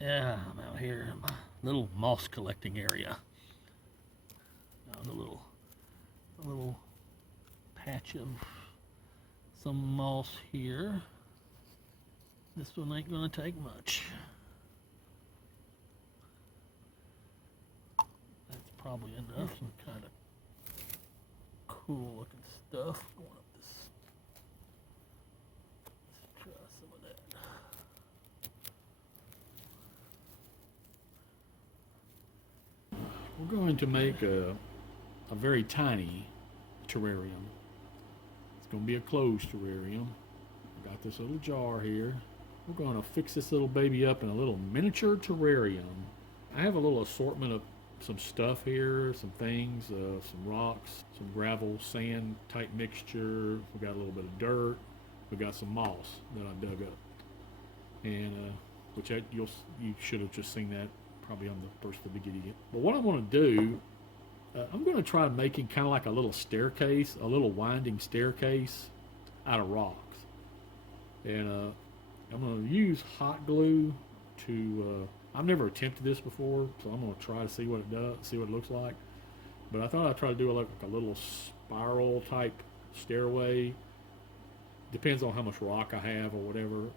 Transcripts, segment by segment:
Yeah, I'm out here in my little moss collecting area. Found a little patch of some moss here. This one ain't gonna take much. That's probably enough. Some kind of cool looking stuff going up this. Let's try some of that. We're going to make a very tiny terrarium. It's going to be a closed terrarium. I got this little jar here. We're going to fix this little baby up in a little miniature terrarium. I have a little assortment of some stuff here, some things, some rocks, some gravel, sand type mixture. We got a little bit of dirt. We got some moss that I dug up, and which you should have just seen that probably on the first of the beginning. But what I want to do, I'm going to try making kind of like a little staircase, a little winding staircase out of rocks, and I'm going to use hot glue to. I've never attempted this before, so I'm going to try to see what it does, see what it looks like. But I thought I'd try to do like a little spiral type stairway. Depends on how much rock I have or whatever,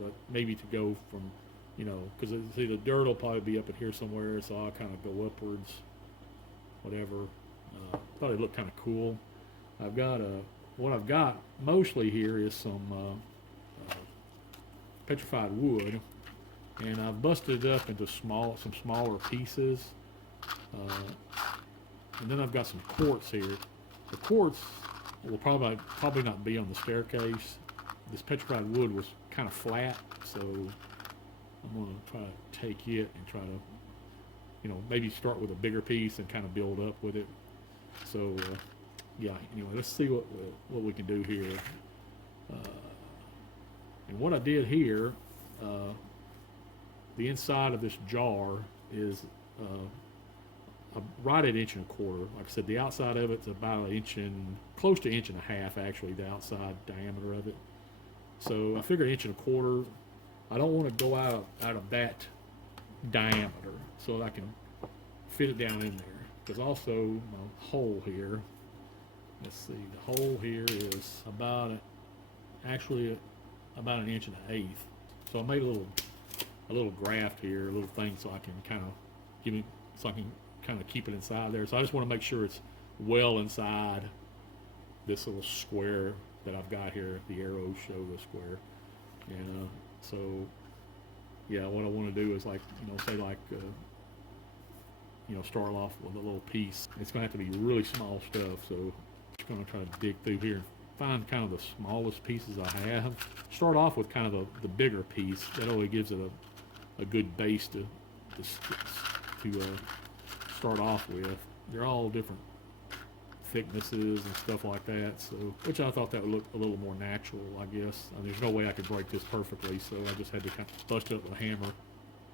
but maybe to go from, because see the dirt will probably be up in here somewhere, so I'll kind of go upwards, whatever. Thought it looked kind of cool. I've got what I've got mostly here is some petrified wood, and I've busted it up into some smaller pieces, and then I've got some quartz here. The quartz will probably not be on the staircase. This petrified wood was kind of flat, so I'm going to try to take it and try to, maybe start with a bigger piece and kind of build up with it. So, yeah. Anyway, let's see what we can do here. And what I did here, the inside of this jar is right at 1.25 inches. Like I said, the outside of it's about close to 1.5 inches actually, the outside diameter of it. So I figured 1.25 inches. I don't want to go out of that diameter, so that I can fit it down in there. Because also my hole here, let's see, the hole here is about 1.8 inches. So I made a little graft here, a little thing, so I can kind of keep it inside there. So I just want to make sure it's well inside this little square that I've got here. The arrows show the square, and so yeah, what I want to do is start off with a little piece. It's going to have to be really small stuff, so I'm just going to try to dig through here and find kind of the smallest pieces I have. Start off with kind of the bigger piece. That only gives it a good base to start off with. They're all different thicknesses and stuff like that, so which I thought that would look a little more natural, I guess. There's no way I could break this perfectly, so I just had to kind of bust it up with a hammer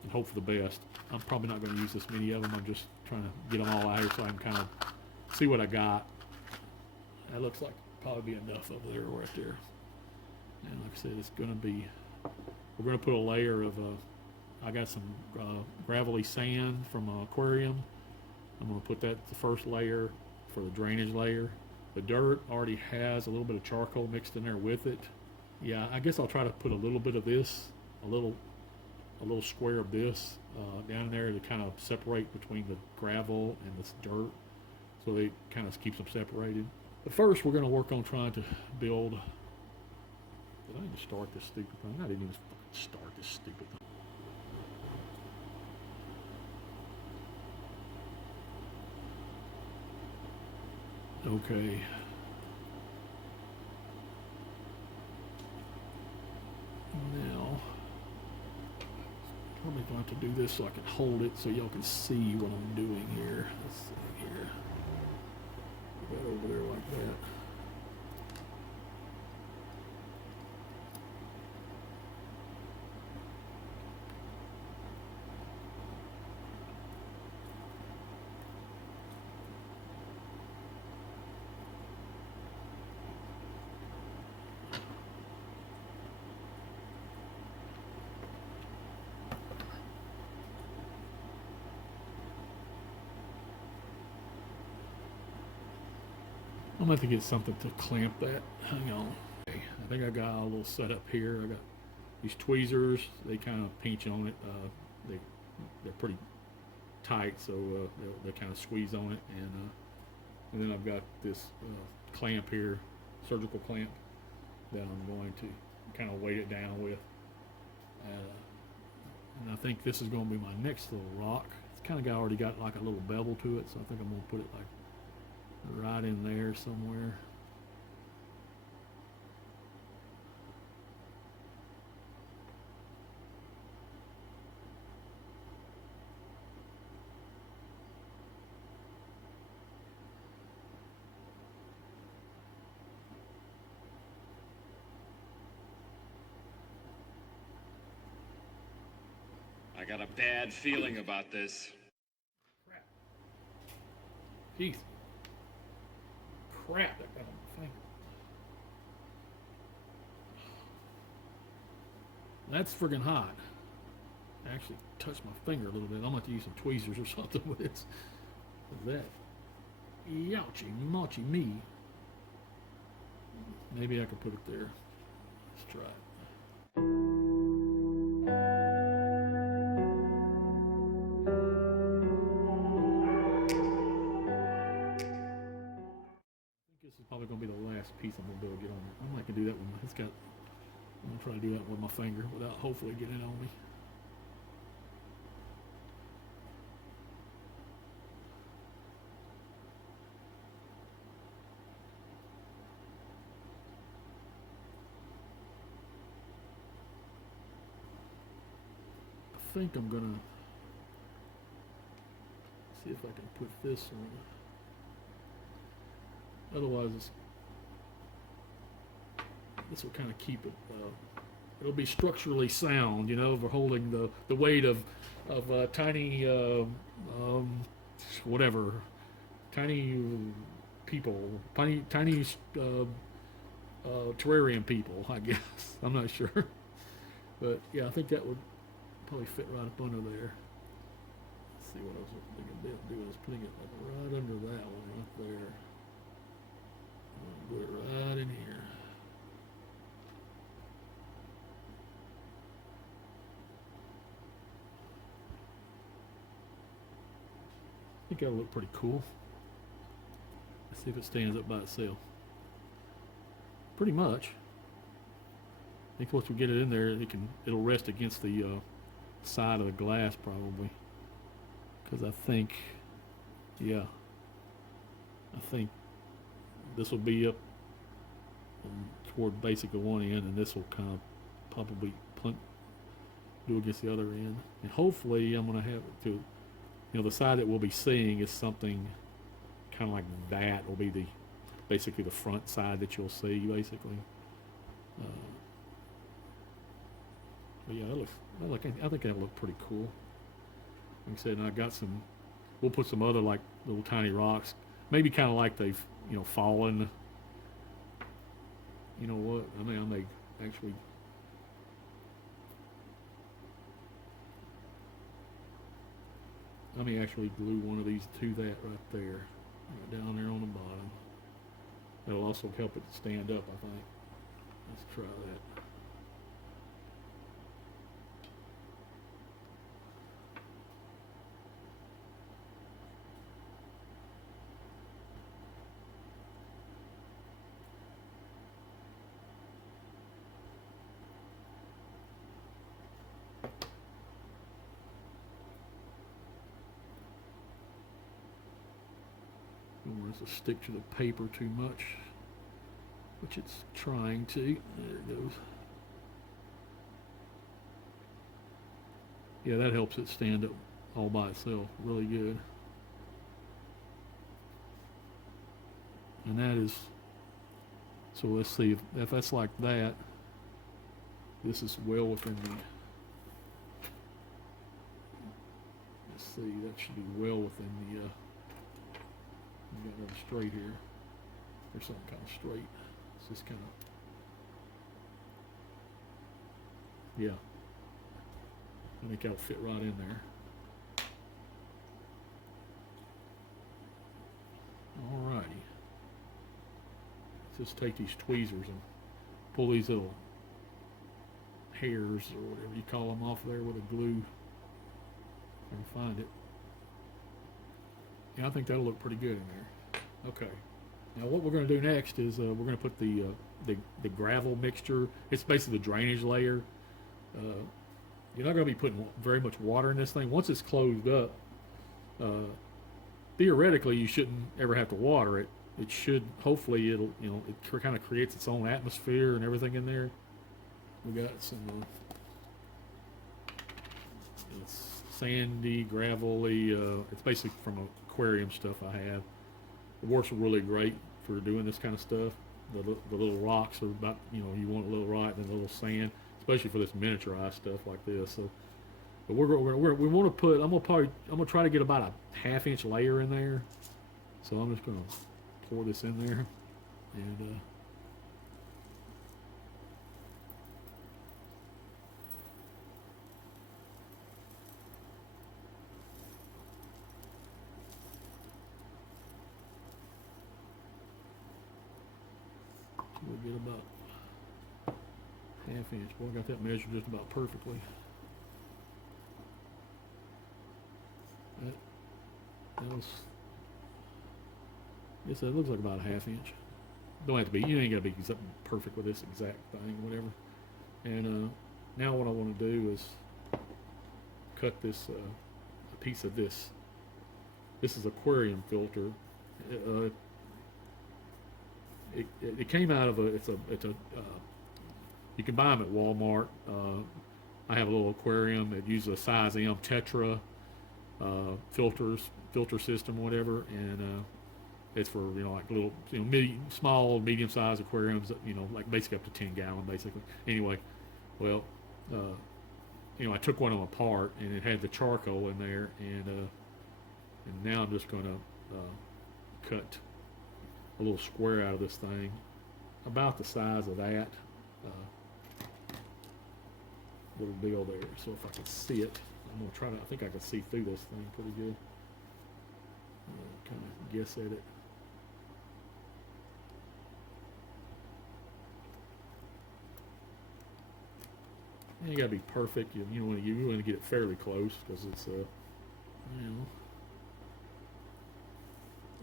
and hope for the best. I'm probably not going to use this many of them. I'm just trying to get them all out here so I can kind of see what I got. That looks like probably be enough over there, right there. And like I said, it's going to be, we're going to put a layer of I got some gravelly sand from an aquarium. I'm going to put that the first layer for the drainage layer. The dirt already has a little bit of charcoal mixed in there with it. Yeah, I guess I'll try to put a little bit of this, a little square of this down there to kind of separate between the gravel and this dirt, so they kind of keeps them separated. But first, we're going to work on trying to build. Did I even start this stupid thing? I didn't even start this stupid thing. Okay. Now, probably going to do this so I can hold it so y'all can see what I'm doing here. Let's see here. Put that over there like that. I'm gonna have to get something to clamp that. Hang on. Okay, I think I got a little setup here. I got these tweezers. They kind of pinch on it. They're pretty tight, so they kind of squeeze on it, and then I've got this clamp here, surgical clamp, that I'm going to kind of weight it down with. And I think this is going to be my next little rock. It's kind of already got like a little bevel to it, so I think I'm going to put it like right in there somewhere. I got a bad feeling about this. Crap. Jeez. Crap, that got on my finger. That's friggin' hot. I actually touched my finger a little bit. I'm gonna have to use some tweezers or something with this. What's that? Youchy, machi me. Maybe I could put it there. Let's try it. This is probably going to be the last piece I'm going to be able to get on there. I'm not going to do that with my, I'm going to try to do that with my finger without hopefully getting it on me. I think I'm going to see if I can put this on. Otherwise, this will kind of keep it. It'll be structurally sound, you know, for holding the weight of tiny whatever, tiny people, tiny terrarium people, I guess. I'm not sure, but yeah, I think that would probably fit right up under there. Let's see what I was thinking of doing. I was putting it like right under that one right there. Put it right in here. I think that'll look pretty cool. Let's see if it stands up by itself. Pretty much. I think once we get it in there, it'll rest against the side of the glass probably. Because I think this will be up toward basically one end, and this will kind of probably do against the other end. And hopefully I'm going to have it to, the side that we'll be seeing is something kind of like that will be basically the front side that you'll see basically. But yeah, I think that'll look pretty cool. Like I said, and I got we'll put some other like little tiny rocks, maybe kind of like they've fallen. You know what? I may actually. I may actually glue one of these to that right there, down there on the bottom. That'll also help it stand up, I think. Let's try that. Don't want it to stick to the paper too much, which it's trying to. There it goes. Yeah, that helps it stand up all by itself really good. And that is, so let's see if that's like that. This is well within the, let's see, that should be well within the, we got another straight here. There's something kind of straight. It's just kind of, yeah. I think that'll fit right in there. Alrighty. just take these tweezers and pull these little hairs or whatever you call them off there with a glue and find it. Yeah, I think that'll look pretty good in there. Okay. Now what we're going to do next is we're going to put the gravel mixture. It's basically the drainage layer. You're not going to be putting very much water in this thing. Once it's closed up, theoretically you shouldn't ever have to water it. It should, hopefully it kind of creates its own atmosphere and everything in there. We got some it's sandy, gravelly, it's basically from aquarium stuff I have. It works really great for doing this kind of stuff. The little rocks are about, you want a little rock and a little sand, especially for this miniaturized stuff like this. So, but we want to put, I'm gonna try to get about a ½ inch layer in there. So I'm just gonna pour this in there, and we'll get about ½ inch. Boy, I got that measured just about perfectly. That was, I guess that looks like about a ½ inch. Don't have to be, you ain't gotta be perfect with this exact thing, whatever. And now what I want to do is cut this, a piece of this. This is aquarium filter. It came out of you can buy them at Walmart. I have a little aquarium. It uses a size M Tetra filter system, whatever, and it's for like little, small, medium-sized aquariums that like basically up to 10 gallon, basically. Anyway, well, I took one of them apart, and it had the charcoal in there, and now I'm just going to cut a little square out of this thing, about the size of that little deal there. So if I can see it, I'm gonna try to. I think I can see through this thing pretty good. Kind of guess at it. And you gotta be perfect. You want to get it fairly close because it's all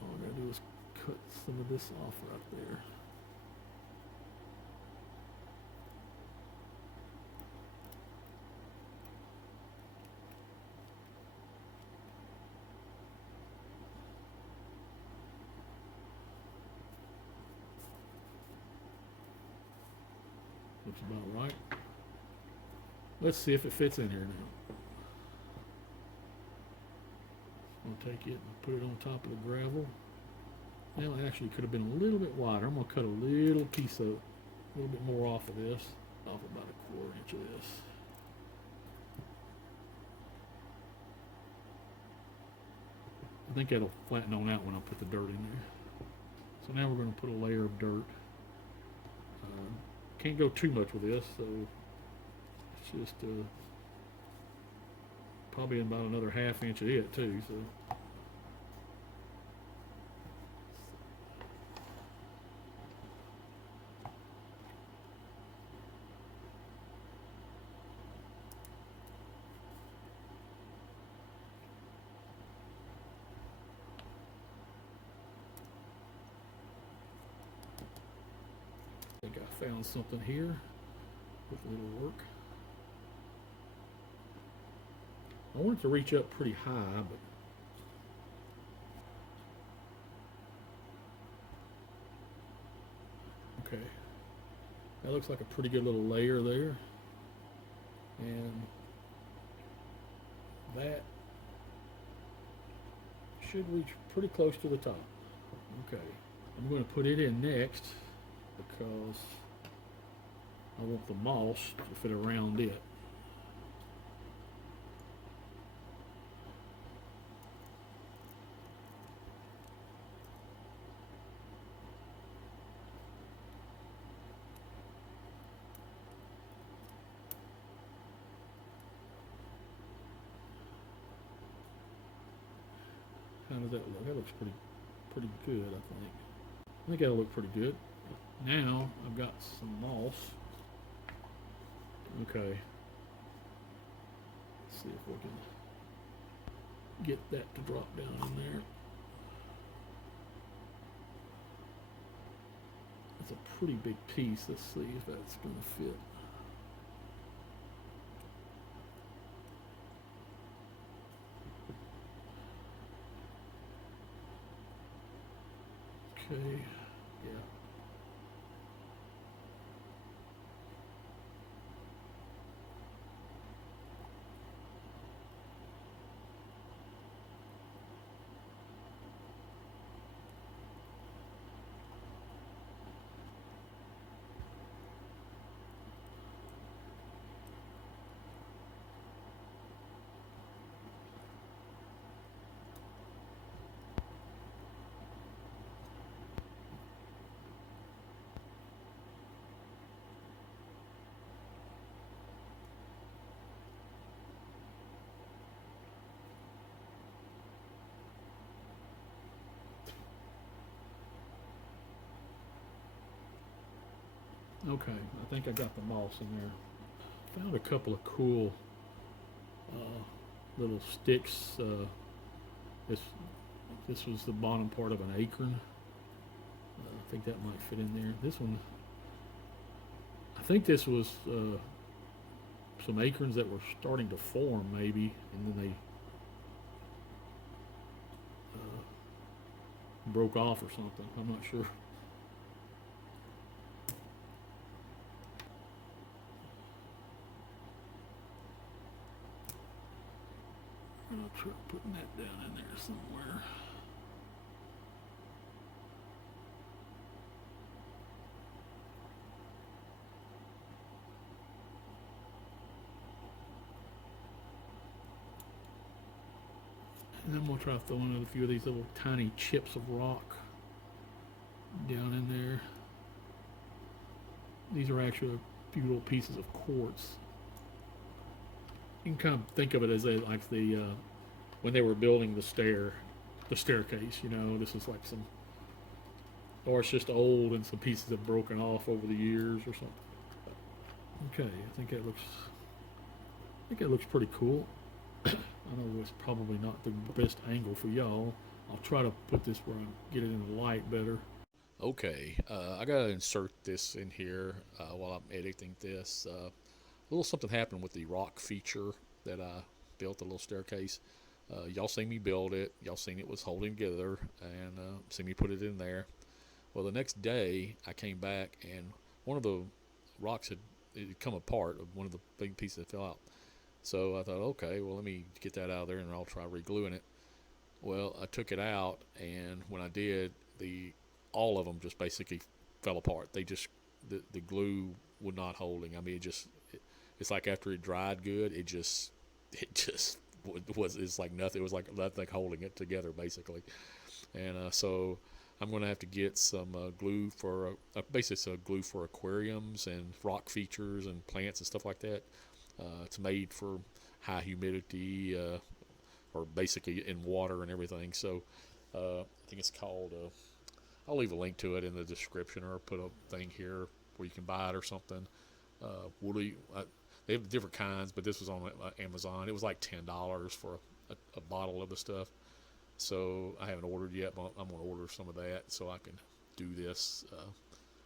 I gotta do is cut some of this off right there. Looks about right. Let's see if it fits in here now. I'm going to take it and put it on top of the gravel. Now it actually could have been a little bit wider. I'm going to cut a little piece of, a little bit more off of this, off about a 1/4 inch of this. I think that'll flatten on out when I put the dirt in there. So now we're going to put a layer of dirt. Can't go too much with this, so it's just probably about another ½ inch of it too. So I think I found something here with a little work. I want it to reach up pretty high, but okay. That looks like a pretty good little layer there. And that should reach pretty close to the top. Okay. I'm going to put it in next because I want the moss to fit around it. How does that look? That looks pretty good, I think. I think that'll look pretty good. Now I've got some moss. Okay. Let's see if we can get that to drop down in there. It's a pretty big piece. Let's see if that's going to fit. Okay, yeah. Okay, I think I got the moss in there. Found a couple of cool little sticks. This was the bottom part of an acorn. I think that might fit in there. This one, I think this was some acorns that were starting to form, maybe, and then they broke off or something. I'm not sure. I'll try putting that down in there somewhere. And then we'll try throwing a few of these little tiny chips of rock down in there. These are actually a few little pieces of quartz. You can kind of think of it as like the when they were building the staircase. You know, this is like some, or it's just old and some pieces have broken off over the years or something. Okay, I think that looks pretty cool. I know it's probably not the best angle for y'all. I'll try to put this where I get it in the light better. Okay, I gotta insert this in here while I'm editing this. A little something happened with the rock feature that I built, the little staircase. Y'all seen me build it. Y'all seen it was holding together, and seen me put it in there. Well, the next day I came back and one of the rocks had come apart. One of the big pieces that fell out. So I thought, okay, well, let me get that out of there and I'll try re-gluing it. Well, I took it out, and when I did, all of them just basically fell apart. They just the glue would not holding. I mean, it's like after it dried good, it just it's like nothing. It was like nothing holding it together basically. And so I'm going to have to get some glue for basically it's a glue for aquariums and rock features and plants and stuff like that. It's made for high humidity or basically in water and everything. So I think it's called, I'll leave a link to it in the description or put a thing here where you can buy it or something. They have different kinds, but this was on Amazon. It was like $10 for a bottle of the stuff. So I haven't ordered yet, but I'm going to order some of that so I can do this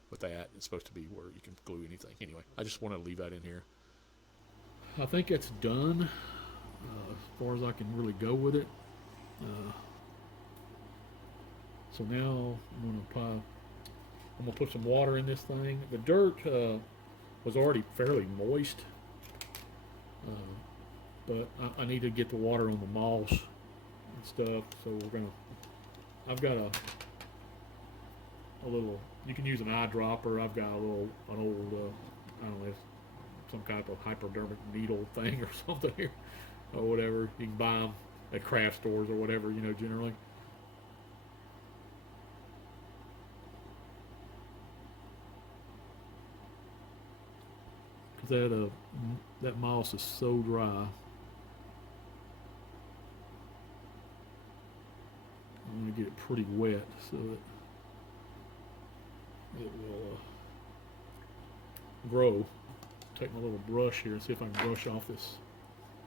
with that. It's supposed to be where you can glue anything. Anyway, I just want to leave that in here. I think it's done as far as I can really go with it. So now I'm gonna put some water in this thing. The dirt was already fairly moist, but I need to get the water on the moss and stuff. So I've got a little. You can use an eyedropper. I've got an old I don't know, some kind of hypodermic needle thing or something here, or whatever. You can buy them at craft stores or whatever, generally. Because that moss is so dry. I'm going to get it pretty wet so that it will grow. Take my little brush here and see if I can brush off this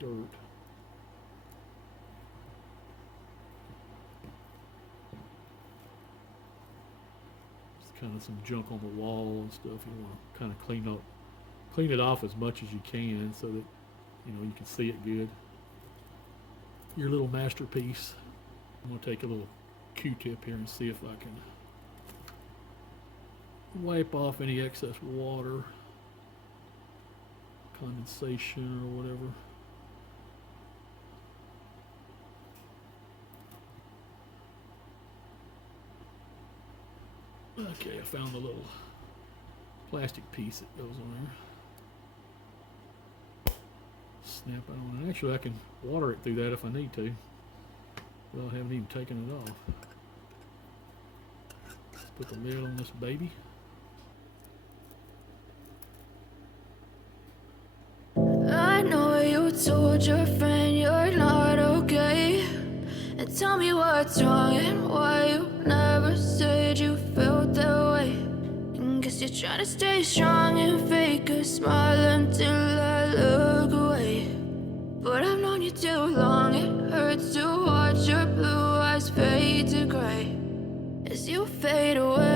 dirt. Just kind of some junk on the wall and stuff. You want to kind of clean it off as much as you can so that you can see it good. Your little masterpiece. I'm going to take a little Q-tip here and see if I can wipe off any excess water, condensation or whatever. Okay, I found a little plastic piece that goes on there. Snap it on, and actually I can water it through that if I need to. Well, I haven't even taken it off. Let's put the lid on this baby. I know you told your friend you're not okay, and tell me what's wrong and why you never said you felt that way. And guess you're trying to stay strong and fake a smile until I look away. But I've known you too long, it hurts to watch your blue eyes fade to gray as you fade away.